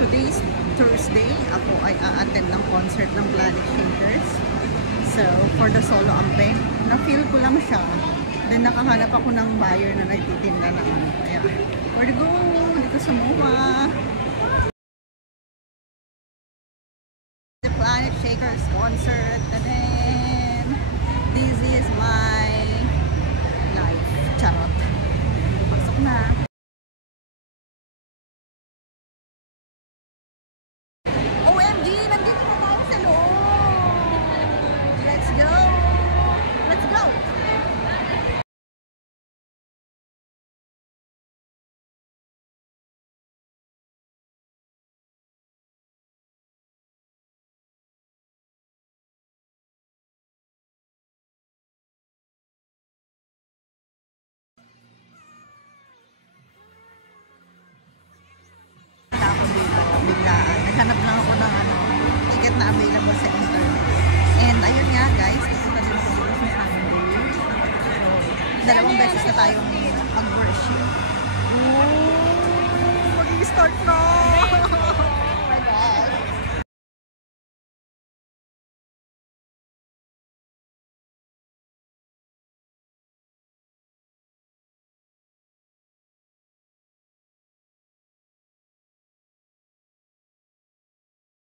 today's Thursday. Ako ay a-attend ng concert ng Planet Shakers. So, for the solo ampeg, na-feel ko lang siya. Then, nakahanap ako ng buyer na nagtitinda ng ano. Kaya, where to go? Dito sa MOA. The Planet Shakers concert. And then, this is my life. Charot. Pasok na. OMG! Nandito na tayo sa loob! Let's go! Let's go! Ako dito, biglaan. Naghanap lang ako ng ticket na available sa internet. And ayun nga guys, pupunta din ako dito sa Sunday. So, dalawang beses na tayong mag-worship. Mag-i-start na!